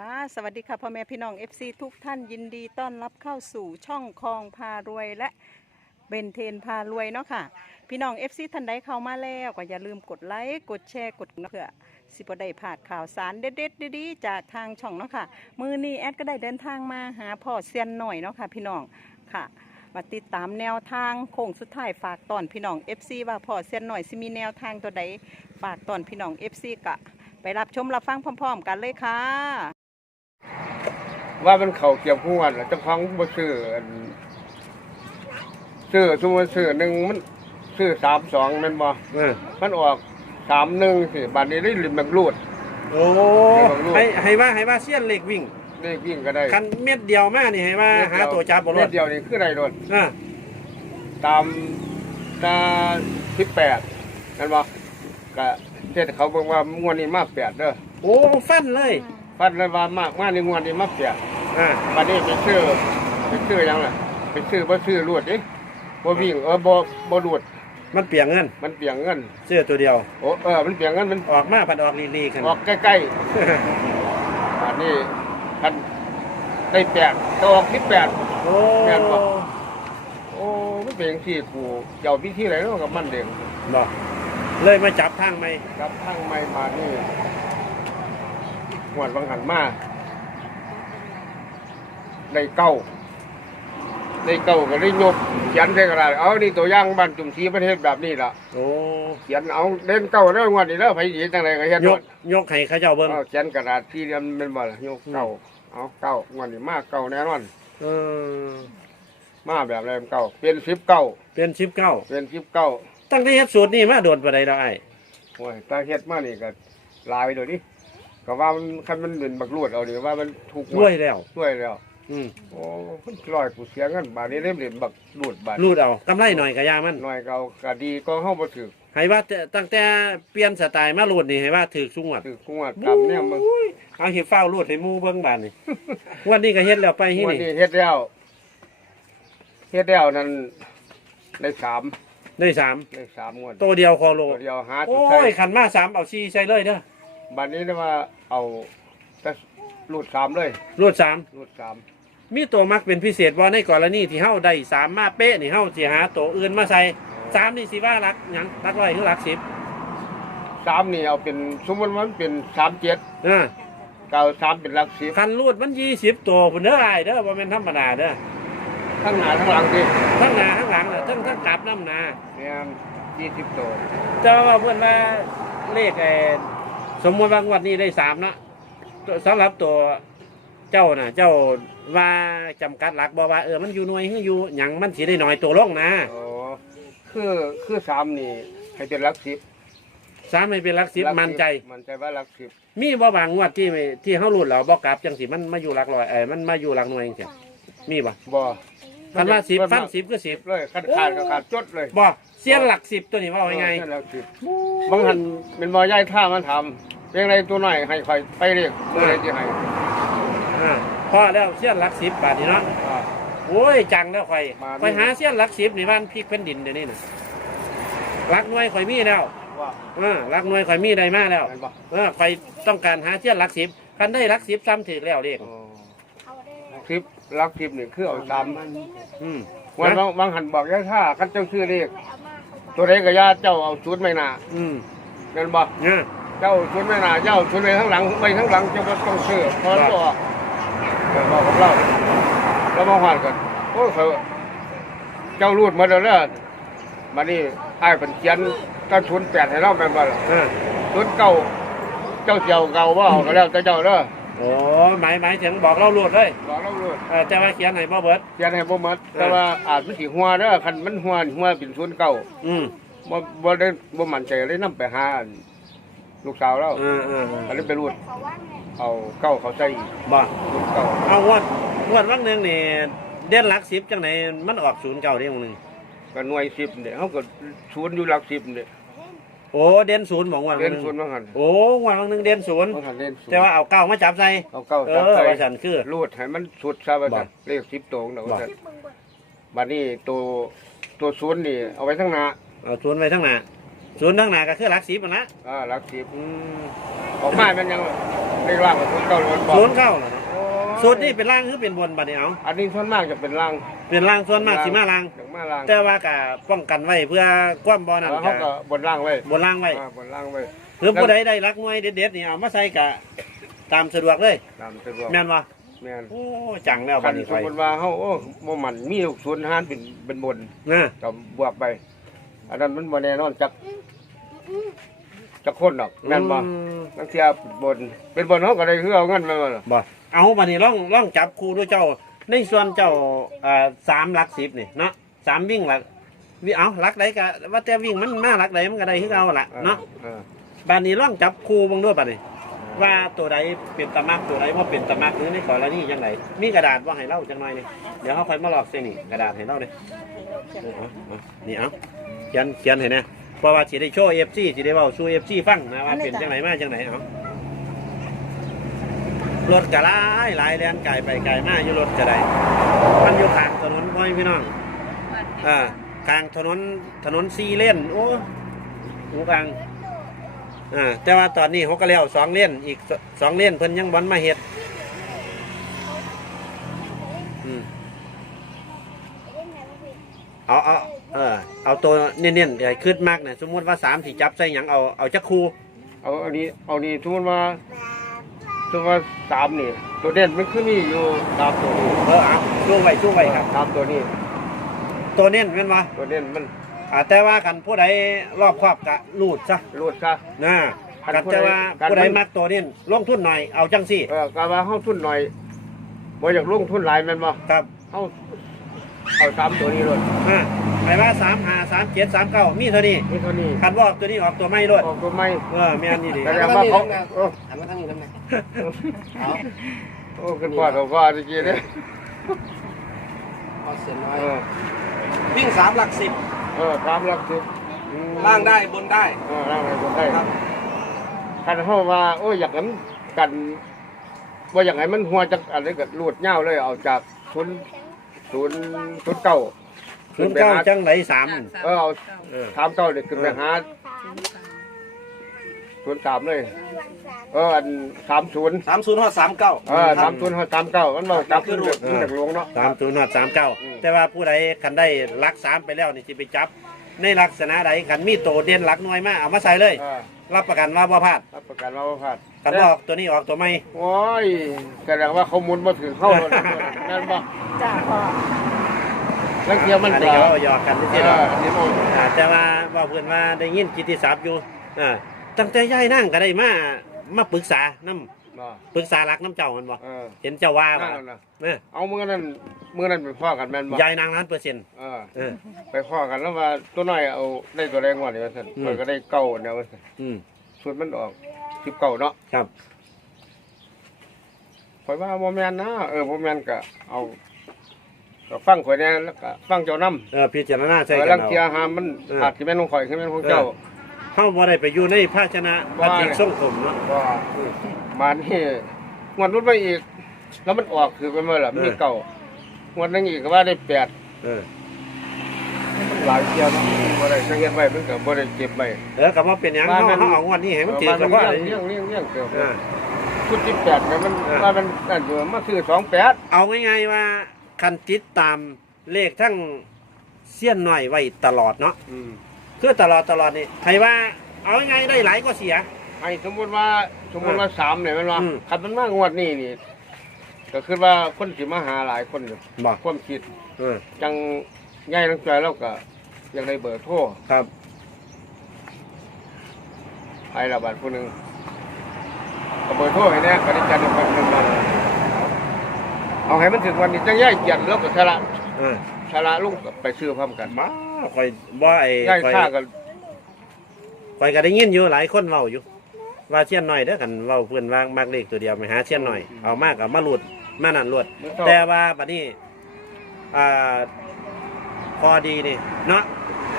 ค่ะสวัสดีค่ะพ่อแม่พี่น้อง FC ทุกท่านยินดีต้อนรับเข้าสู่ช่องคลองพารวยและเบนเทนพารวยเนาะค่ะ พี่น้อง FC ท่านใดเข้ามาแล้วก็อย่าลืมกดไลค์กดแชร์กดเพื่อสิบได้พลาดข่าวสารเด็ดๆดีๆจากทางช่องเนาะค่ะ มือนี้แอดก็ได้เดินทางมาหาพ่อเซียนหน่อยเนาะค่ะ พี่น้องค่ะมาติดตามแนวทางโค้งสุดท้ายฝากตอนพี่น้อง FC ว่าพ่อเซียนหน่อยสิมีแนวทางตัวใดฝากตอนพี่น้อง FC กะไปรับชมรับฟังพร้อม ๆ กันเลยค่ะ ว่ามันเขาเกี่ยวคู่กันแล้วเจ้าของบ่ซื้ออันซื้อสมมติซื้อหนึ่งมันซื้อสามสองแมันบ่เออมันออกสามหนึ่งสิบัดนี้ได้ลิมแบบรูด โอ้ของลูกให้ให้ว่าให้ว่าเสี้ยนเหล็กวิ่งได้วิ่งก็ได้คันเม็ดเดียวมานี่ให้ว่าหาตัวจับบ่รเม็ถดเดียวนี่คือได้รถอ่าตามตาสิบแปดนั่นบ่ก็เทศเขาบอกว่างวดนี้มาแปดเด้อโอ้ฟันเลย ฟัดเลยว่ามากมาในงวดนี้มาแปดอ่าบัดนี้ไปซื้อไปซื้อหยังล่ะไปซื้อบ่ซื้อรวดดิบ่วิ่งเออบ่บ่รวดมันเปียงเงินมันเปลี่ยนเงินเสื้อตัวเดียวโอ้เออมันเปลี่ยนเงินมันออกมาพันออกลีๆขึ้นออกใกล้ๆอันนี้ท่านได้แปดตัวออกที่แปดโอ้แม่นบ่โอ้ไม่เป็นอย่างที่กูเจ้าวิธีอะไรเนาะกับมันเด็กบ่เลยมาจับทางไหมกับทั้งไม่มานี่ หวดวังหันมาได้เก้าได้เก้าก็ได้ยกเขียนใส่กระดาษเอานี่ตัวอย่างบ้านจุ่มชีประเทศแบบนี้ล่ะโอ้เขียนเอาเล่นเก้าเรื่องวันนี้แล้วไผสีจังไรก็เห็นยหมกดยกให้เขาเจ้าเบิ่งเอาเขียนกระดาษที่เรียนเป็นบ่ล่ะยกเก้าเอาเก้าวันนี้มาเก้าแน่นอนเออมาแบบไรเก้าเป็นสิบเก้าเป็นชิปเก้าเป็นสิบเก้าตั้งแต่เฮ็ดสูตรนี่มาโดนปานใดดอกไอ้โอ้ยตาเฮ็ดมานี่ก็ลายไปเลยดิ ก็ว่ามันคันมันเป็นบักลวดเอาดิว่ามันถูกรวยแล้วด้วยแล้ว อืมโอ้มันลอยกูเสียเงินบาทนี้เล่มเหรียญบักลวดบาทรูดเอากำไรหน่อยก็ยามันน้อยเก่าก็ดีก็เฮาบ่ถือให้ว่าแต่ตั้งแต่เปลี่ยนสไตล์มารูดนี่ให้ว่าถือสุงวดถือกงวดตามเนี่ยมึงเอาเห็ดเฝ้ารูดให้หมูเบิ้งบานนี่ วันนี้ก็เฮ็ดแล้วไปที่วันนี่นี้เฮ็ดแล้วเฮ็ดแล้วนั่นได้สามได้สามได้สามงวดตัวเดียวคอโล ตัวเดียวหาจุโอ้ดใส่ยขันมาสามเอาซีใส่เลยเด้อ บัดนี้ได้ว่าเอาแต่รูดสามเลยรูดสามรูดสามมีตัวมักเป็นพิเศษว่าในกรณีที่เฮาได้สามมาเป๊ะนี่เฮาสิหาตัวอื่นมาใส่สามนี่สิว่ารักหยังรักร้อยหรือรักสิบสามนี่เอาเป็นสมมติว่ามันเป็นสามเจ็ดอ่าเก้าสามเป็นหลักสิบคันรูดมันยี่สิบตัวพุ่นเด้อไอ้ายเด้อบ่แม่นธรรมดาเด้อทั้งหน้าทั้งหลังดิทั้งหน้าทั้งหลังน่ะทั้งทั้งกลับน้ำหนาเนี่ยยี่สิบตัวแต่ว่าเพื่อนว่าเลขไอ้ สมมติว่างวดนี้ได้สามเนาะตัวสำหรับตัวเจ้าน่ะ เจ้าว่าจำกัดหลักบอกว่าเออมันอยู่หน่วยคืออยู่หยังมันสิได้น้อยตัวลงนะอ๋อคือคือสามนี่ให้เป็นหลักสิบสามไม่เป็นหลักสิบหลักมันใจ มันใจว่าหลักสิบมีบ่บางงวดที่ไม่ที่เฮาหลุดแล้วบ่กลับจังสิมันมาอยู่หลักร้อยเอ้ยมันมาอยู่หลักหน่วยจังซี่มีบ่บ่คันว่าสิบมัฟันสิบก็สิบเลยคันขาดก็ขาดจดเลยบ่เสียนหลักสิบตัวนี้ว่าไงไงเออหลักสิบบางหันเป็นบ่ย่ายท่ามันทำ เป็นไรตัวหน่อยให้คอยไปเรียกตัวไหนที่ให้อ่าพอแล้วเสียนหลักสิบบาทนี่เนาะอ่า โอ้ยจังแล้วข่อยมานี่ ข่อยหาเสี้ยนหลักสิบในบ้านพริกแผ่นดินเดี๋ยวนี้นะหลักหน่วยข่อยมีแล้วว่าเออหลักหน่วยข่อยมีได้มาแล้วเห็นบ่เออข่อยต้องการหาเสี้ยนหลักสิบคันได้หลักสิบซ้ำถือแล้วเด็กอ๋อหลักสิบหลักสิบนี่คือเอาตามอืมวันบางบางหันบอกย่ายท่าคันเจ้าชื่อเรียกตัวไหนก็ย่าเจ้าเอาชุดไม่นาอืมเงินบ่ เนี่ย เจ้าชุดไม่นาเจ้าชุดไปข้างหลังไปข้างหลังเจ้าก็ต้องซื้อเพราะนั้นก็ออกเดี๋ยวบอกกับเราแล้วมาหวานกันโอ้ยเขาเจ้ารูดมาแล้วเด้อมานี่ไอ้ายเป็นเขียนตั้งชุนแปดให้เราเป็นบ่ล่ะเออชุนเก่าเจ้าเจียวเก่าว่าเอาก็แล้วแต่เจ้าเด้อโอ้หมายหมายถึงบอกเราโลดเลยบอกเรารูดเออแต่ว่าเขียนให้บ่เบิดเขียนให้บ่หมดแต่ว่าอาจมันสิหัวเด้อคันมันหัวนี่หัวเป็นชุนเก่าอืมบ่บ่ได้บ่มั่นใจเลยนํไปหาอัน ลูกสาวเราเออเออเอออันนี้ไปรูดเอาเก้าเขาใส่อีกบ่ชุนเก่าเอางวดงวดวันหนึ่งนี่เด่นหลักสิบจังไหนมันออกศูนย์เก้าเด้งหนึ่งก็หน่วย10เนี่ยเฮาก็ศูนย์อยู่หลัก10เนี่ยโอ้เด่นศูนย์บอกงวดเรีวัยนนหนึ่งศูนย์ว่าหั่นโอ้งวดวันหนึ่งเด่นศูนย์ว่าหั่นเรียนศูนย์แต่ว่าเอาเก้ามาจับใส่เอาเก้าเอจับอใส่ ว่าฉันคือ รูดให้มันสุดซะว่าบ่ซั่นเลข10ตัวเนาะบ่ว่าซั่นบัดนี้ตัวตัวศูนย์นี่เอาไว้ข้างหน้าเอาศูนย์ไว้ทั้งหน้า ศูนย์ทั้งหน้าก็คือหลักสิบนั่นละอ่าหลักสิบอืมออกมามันยังไม่ร่างกับทุนเก่าเลยมันบอกศูนย์เข้าเหรอเนาะโอ้ยสูตรนี้เป็นล่างหรือเป็นบนบัดนี้เอาอันนี้ส่วนมากจะเป็นร่างเป็นล่างส่วนมากสิมาล่างอย่างมาร่างแต่ว่าก็ป้องกันไว้เพื่อความบ่นั่นแล้วก็เขาก็บนร่างไว้บนล่างไว้ อ่าบนร่างไว้หรือผู้ใดได้รักมวยเด็ดๆนี่เอามาใส่กะตามสะดวกเลย ตามสะดวกแม่นบ่แม่น โอ้จังแล้วคับัดนนี้สไฟมมติว่าเขาโอ้บ่มันมีลูกศูนย์หารเป็นเป็นบนนะกับบวกไป อันนั้นมันบ่แน่นอนจัก จักคนดอกแม่นบ่อืมบางเทียเป็นบน เป็นบนเขาก็ได้คือเอาเงินมาบ่ล่ะบ่เอาบัดนี้ลองลองจับคู่ด้วยเจ้า ในส่วนเจ้าอ่าสามหลักสิบนี่เนาะสามวิ่งหลักวิเอาหลักใดก็ว่าแต่วิ่งมันมาหลักใดมันก็ได้คือเอาล่ะเนาะเออบัดนี้ลองจับคู่เบิ่งด้วยบัดนี้ ว่าตัวใดเป็นตะมักตัวใดว่าเป็นตะมักหรือในกรณีจังไดมีกระดาษว่าให้เล่าจังหน่อยนี่เดี๋ยวเขาค่อยมาลอกเส้นนี่กระดาษให้เล่าเลยเอาเอานี่เอาเขียนเขียนให้แน่ เพราะว่าสิได้โชว์ FC สิได้เว้าสู่ FC ฟังนะว่าเป็นจังไดมาจังไดเอารถกะหลายหลายแล่นไกลไปไกลมาอยู่รถก็ได้มันอยู่ข้างถนนพ่อยพี่น้องอ่ากลางถนนถนนซีเลนโอ้หูกลางอ่าแต่ว่าตอนนี้เขาก็เลี้ยวสองเลนอีกสสองเลนเพิ่นยังบอนมาเฮ็ดอืมเอาเอา เออเอาตัวเน้นๆใหญ่ขึ้นมากเนี่ยสมมติว่าสามที่จับใส่หยังเอาเอาจักคูเอาอันนี้เอานี่สมมติว่าสมมติว่าสามนี่ ตัวเด่นมันคือมีอยู่สามตัวนี้เออเอาช่วงไว้ช่วงไว้ครับสามตัวนี้ ตัวเน้นเป็นวะตัวเด่นมันอ่าแต่ว่ากันผู้ใดรอบครอบกะรูดซะรูดซะนะคันกันผู้ใดแต่ว่ากัน ผู้ใดมันมักตัวเน้นลงทุนหน่อยเอาจังสี่ เออกาว่าเฮาทุนหน่อยบ่อยากลงทุนหลายแม่นบ่ครับเฮาเอาสามตัวนี้เลยอ่าหมายว่าสามหาสามเจ็ดสามเก้ามีเท่านี้นี่ตัวนี้คันว่าออกตัวนี้ออกตัวไม่รวดออกตัวไม่เออแม่นนี่ดิแต่ว่าเขาเออหันมาทางนี้ทำไมเอาโอ้ขึ้นพ่อตัวพ่อตะกี้เด้เอาเสียน้อยเออวิ่งสามหลักสิบเออสามหลักสิบล่างได้บนได้เออร่างอะไรก็ได้ครับคันเฮาว่าโอ้ยอยากให้มันกันว่าอยากให้มันหัวจักอะไรก็รูดเหย้าเลยเอาจากศูนย์ศูนย์ศูนย์เก้า ศูนย์เก้าจังไหนสามเออเอาเออ สามเก้าเนี่ยขึ้นไปหาศูนย์สามเลยเอออันสามศูนย์สามศูนย์หอดสามเก้าเออสามศูนย์สามเก้ามันบอกจับขึ้นจากขึ้นจากหลวงเนาะ สามศูนย์หอดสามเก้าอืม แต่ว่าผู้ใดคันได้ลักสามไปแล้วนี่จะไปจับ ในลักษณะใดคันมีโตเด่นหลักหน่วยมาเอามาใส่เลย เออรับประกันว่าบ่พลาดรับประกันว่าบ่พลาดคันว่าออกตัวนี้ออกตัวไม่โอ้ยแสดงว่าเขาหมุนมาถึงเข้าแล้วนะนั่นบ่จ้าพ่อ ลังเทียวมันอันนี้ก็หยอกกันที่เราอันนี้มันอาแต่ว่าว่าเพื่อนว่าได้ยินกิตติศัพท์อยู่อ่าตั้งแต่ย้ายนั่งก็ได้มามาปรึกษาน้บ่ำปรึกษารักน้ำเจ้ามันบ่เออเห็นเจ้าว่านั่นน่ะเนี่ยเอามือนั้นมือนั้นไปพ่อกันแม่นบ่ยายนางล้านเปอร์เซ็นต์เออเออ ไปพ่อกันแล้วว่าตัวน้อยเอาได้ตัวแรงกว่านี่ว่าซั่นอืมมันก็ได้เก้าเนี่ยว่าซั่นอืมสุดมันออกสิบเก้าเนาะครับ ข่อยว่าบ่แม่นนะเออบ่แม่นก็เอา ก็ฟังข่อยแน่แล้วก็ฟังเจ้านำเออพิจารณาใช่เออกัลันงเอาเทียหามันเออ อาจสิแม่นของข่อยคือแม่นของเจ้าเฮาบ่ได้ไปอยู่ในภาชนะพลาสติกส่งผมเนาะ ก็มานี่งวดรุ่นไปอีก แล้วมันออกคือเป็นเมื่อไหร่มีเก่างวดนึงอีกก็ว่าได้แปดเออมันหลายเที่ยวเนาะบ่ได้สังเกตไว้มันก็บ่ได้เก็บไว้ เออก็บ่เป็นหยังบ้านเฮามันเฮาเอางวดนี้ให้มันถือเอกับอว่ามันเลี้ยงเลี้ยงเลี้ยงเกี่ยวเออชุดที่แปดเนี่ยมันเออ ว่ามันนั่นอยู่มาซื้อสองแปดเอาง่ายๆว่า คันติดตามเลขทั้งเสี้ยนหน่อยไว้ตลอดเนาะอืมคือตลอดตลอดนี่ให้ว่าเอาง่ายๆได้หลายก็เสียไอ้สมมุติว่าสมมุติว่าสามเนี่ยมันว่าอืม คันมันมางวดนี้นี่ก็คือว่าคนสิมาหาหลายคนอยู่บ่ความคิดเออจังง่ายทั้งใจแล้วก็อยังได้เบอร์โทรครับไอ้ระบาดผู้หนึ่งก็เบอร์โทรให้แน่ก็ได้จัดเป็นหนึ่งวัน เอาให้มันถึงวันนี้จังย่ายเกียรติแล้วก็สละเออสละลุงก็ไปซื้อพร้อมกันมาคอยบ่ไอ้ย่ายคอยค่ากันคอยก็ได้ยินอยู่หลายคนเว้าอยู่ ว่าเสี้ยนหน่อยเด้อกันเว้าเพิ่นว่ามักเลขตัวเดียวไปหาเสี้ยนหน่อยเอามากเอามาหลุดมานั่นหลุดแต่ว่าบัดนี้อ่าพอดีนี่เนาะ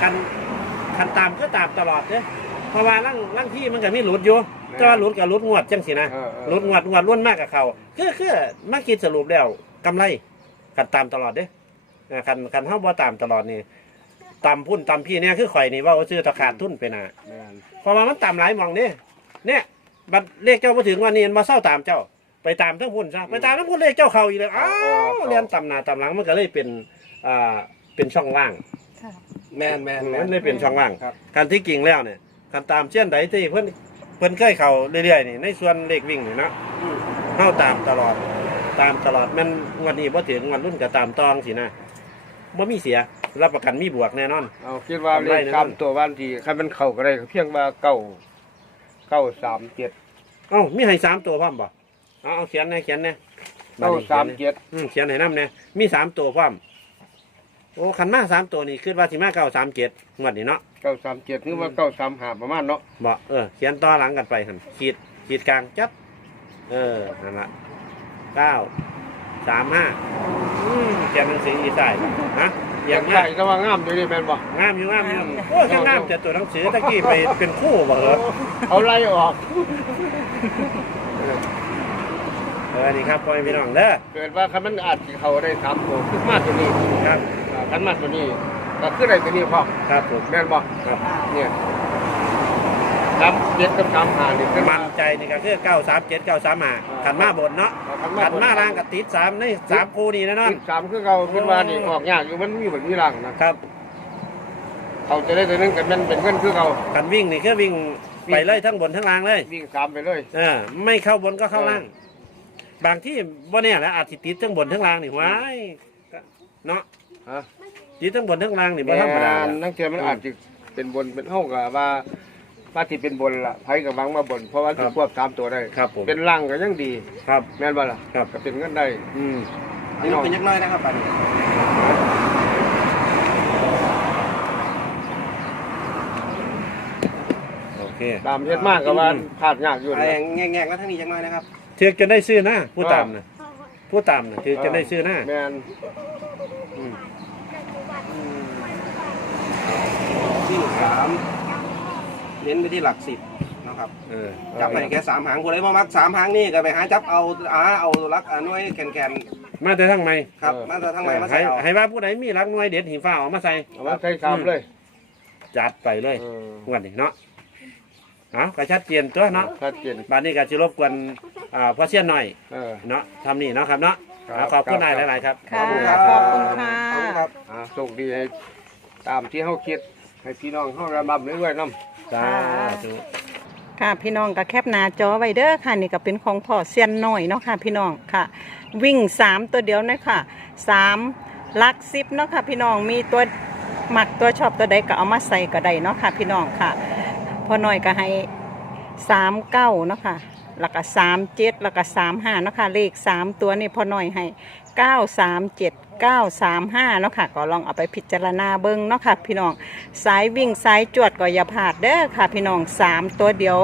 คันคันตามก็ตามตลอดเด้อเพราะว่าลังลังที่มันก็มีหลุดอยู่ แต่ว่าหลุดกับหลุดงวดจังสินะเออเออหลุดงวดงวดล้วนมากกับเขาคือคือมาคิดสรุปแล้วกำไรคันตามตลอดเด้ออ่าคันคันเฮาบ่ตามตลอดนี่ตำพุ่นตำพี่เนี่ยคือข่อยนี่ว่าซื้อตะขาดทุนไปนะแม่นเพราะว่ามันตำหลายหมองเนี่ยเนี่ยบัดเลขเจ้ามาถึงวันนี้มาเศร้าตามเจ้า ไปตามทั้งพุ่นซะไปตามทั้งพุ่นเลขเจ้าเขาอีกเลยอ้าวเรียนตำหนาตำหลังมันก็เลยเป็นอ่าเป็นช่องว่าง ค่ะ แมนแมนแมมันนเลยเป็นช่องว่างครับ การที่กิ่งแล้วเนี่ยการตามเช่นใดที่เพิ่อน เพิ่นเคยเข้าเรื่อยๆนี่ในส่วนเลขวิ่งนี่เนาะอืมเข้าตามตลอดตามตลอดแมันงวันนี้พอถึงวันรุ่นก็ตามตองสินะบ่มีเสียรับประกันมีบวกแน่นอน เอาคิดว่าเลทำไรขนะสามตัววันที่คันมันเข้าก็ได้เพียงว่าเก้าเก้าสามเจ็ดเอ้ามีให้สามตัวพร้อมบ่เอาเอาเขียนแน่เขียนแน่เก้าสามเจ็ดอืมเขียนให้น้ำแน่มีสามตัวพร้อมโอ้ขันมาสามตัวนี่คือว่าสิมาเก้าสามเจ็ดงวดนี้เนาะเก้าสามเจ็ดนึกว่าเก้าสามหาประมาณเนาะบ่เออเขียนต่อหลังกันไปหันขีดขีดกลางจับ เออนั่นละเก้าสามห้าอืมเขียนหนังสืออีสายฮะออย่าย่างงใหญ่ง่ายก็ว่างามอยู่นี่แม่นบ่งามอยู่งามอยู่โอ้ยงามแต่ตัวหนังสือตะกี้ไปเป็นคู่บ่เหรอเอาไล่ออกเออนี่ครับพ่อแม่พี่น้องเด้อเกิดว่าคันมันอาจสิเข้าได้สามตัวขึ้นมาตัวนี้ครับอ่าคันมาตัวนี้ ก็ขึ้นได้ตัวนี้พอครับผมแม่นบ่ครับเนี่ยสามเจ็ดกับสามหานี่ขึ้นมั่นใจนี่ก็คือเก้าสามเจ็ดเก้าสามห้าขันมาบนเนาะคันขันมามาล่างกับติดสามในสามคู่นี่แน่นอนสามคือเราขึ้นว่านี่ออกยากอยู่มันมีแบบนี้ล่างนะครับเขาจะได้ตัวนึงกันมันเป็นเงินคือเขาขันวิ่งนี่คือวิ่งไปเลยทั้งบนทั้งล่างเลยวิ่งสามไปเลย เออไม่เข้าบนก็เข้าล่าง บางที่บ่เนี่ยแหละอาจสิติดทั้งบนทั้งล่างนี่ว้าย เนาะฮะ ติดทั้งบนทั้งล่างนี่บ่แม่ธรรมดา นนั่งเชื่อมันอาจจะเป็นบนเป็นเท่ากับว่าว่าที่เป็นบนล่ะไผกับวังมาบน เพราะว่าที่ควบสามตัวได้ครับผม เป็นล่างก็ยังดี ครับ แม่นบ่ล่ะครับ ก็เป็นเงินได้อืมอันนี้เป็นยักษ์น้อยนะครับปันนี้โอเค ตามเฮ็ดมากก็ว่าขาดยากอยู่อะไรนะแง่ๆแล้วทั้งนี้ยักษ์น้อยนะครับเถือกจนได้ซื้อนะผู้ตามนะผู้ตามนะถือกจนได้ซื้อนะ แม่น อืม วิ่งสามเน้นไปที่หลักสิบนะครับเออจับไปแค่สามหางคนเลยมามักสามหางนี่ก็ไปหาจับเอาอาเอาลักอาหน่วยแกนมาแต่ทั้งไม่ๆครับ มาแต่ทั้งไหนมาให้ใส่เอาให้ว่าผู้ใดมีรักน้อยเด็ดหิฟ้าเอามาใส่เอามาใส่สามเลย จัดไปเลยเอองวันนี้เนาะเอาก็ชัดเจนตัวเนาะชัดเจนบานนี้ก็จะรบกวนอ่าพ่อเสี้ยนหน่อยเออเนาะทำนี่เนาะครับเนาะครับเอาขอบคุณครับนายหลาย ๆ ครับค่ะขอบคุณครับขอบคุณค่ะขอบคุณครับอ่าโชคดีให้ตามที่เฮาคิด ให้พี่น้องเฮาระบำเรื่อยๆนำสาธุค่ะพี่น้องก็แคปหน้าจอไว้เด้อค่ะนี่ก็เป็นของพ่อเซียนน้อยเนาะค่ะพี่น้องค่ะ วิ่งสามตัวเดียวนะค่ะสามลักซิปเนาะค่ะพี่น้องมีตัวหมักตัวชอบตัวใดก็เอามาใส่ก็ได้เนาะค่ะพี่น้องค่ะพ่อน้อยก็ให้สามเก้าเนาะค่ะแล้วก็สามเจ็ดแล้วก็สามห้าเนาะค่ะเลขสามตัวนี่พ่อน้อยให้เก้าสามเจ็ด เก้าสามห้าเนาะค่ะก็ลองเอาไปพิจารณาเบิ้งเนาะค่ะพี่น้องสายวิ่งสายจวดก็อย่าพลาดเด้อค่ะ พี่น้องสามตัวเดียว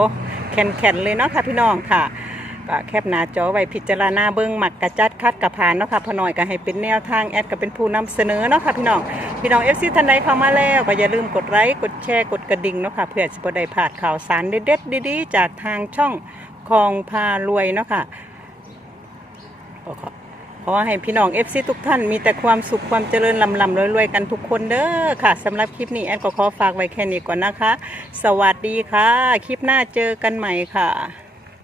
แข็งๆเลยเนาะค่ะพี่น้องค่ะก็แคบหน้าจอไว้พิจารณาเบิ้งหมักกระจัดคัดกระพานเนาะค่ะพอน่อยก็ให้เป็นแนวทางแอดก็เป็นผู้นำเสนอเนาะค่ะพี่น้องพี่น้องเอฟซีท่านใดเข้ามาแล้วก็อย่าลืมกดไลค์กดแชร์กดกระดิ่งเนาะค่ะเพื่อจะบ่ได้พลาดข่าวสารเด็ดๆดีๆ จากทางช่องคองพารวยเนาะค่ะ ขอให้พี่น้องเอฟซีทุกท่านมีแต่ความสุขความเจริญลำลำรวยๆกันทุกคนเด้อค่ะสำหรับคลิปนี้แอนก็ขอฝากไว้แค่นี้ก่อนนะคะ สวัสดีค่ะ คลิปหน้าเจอกันใหม่ค่ะ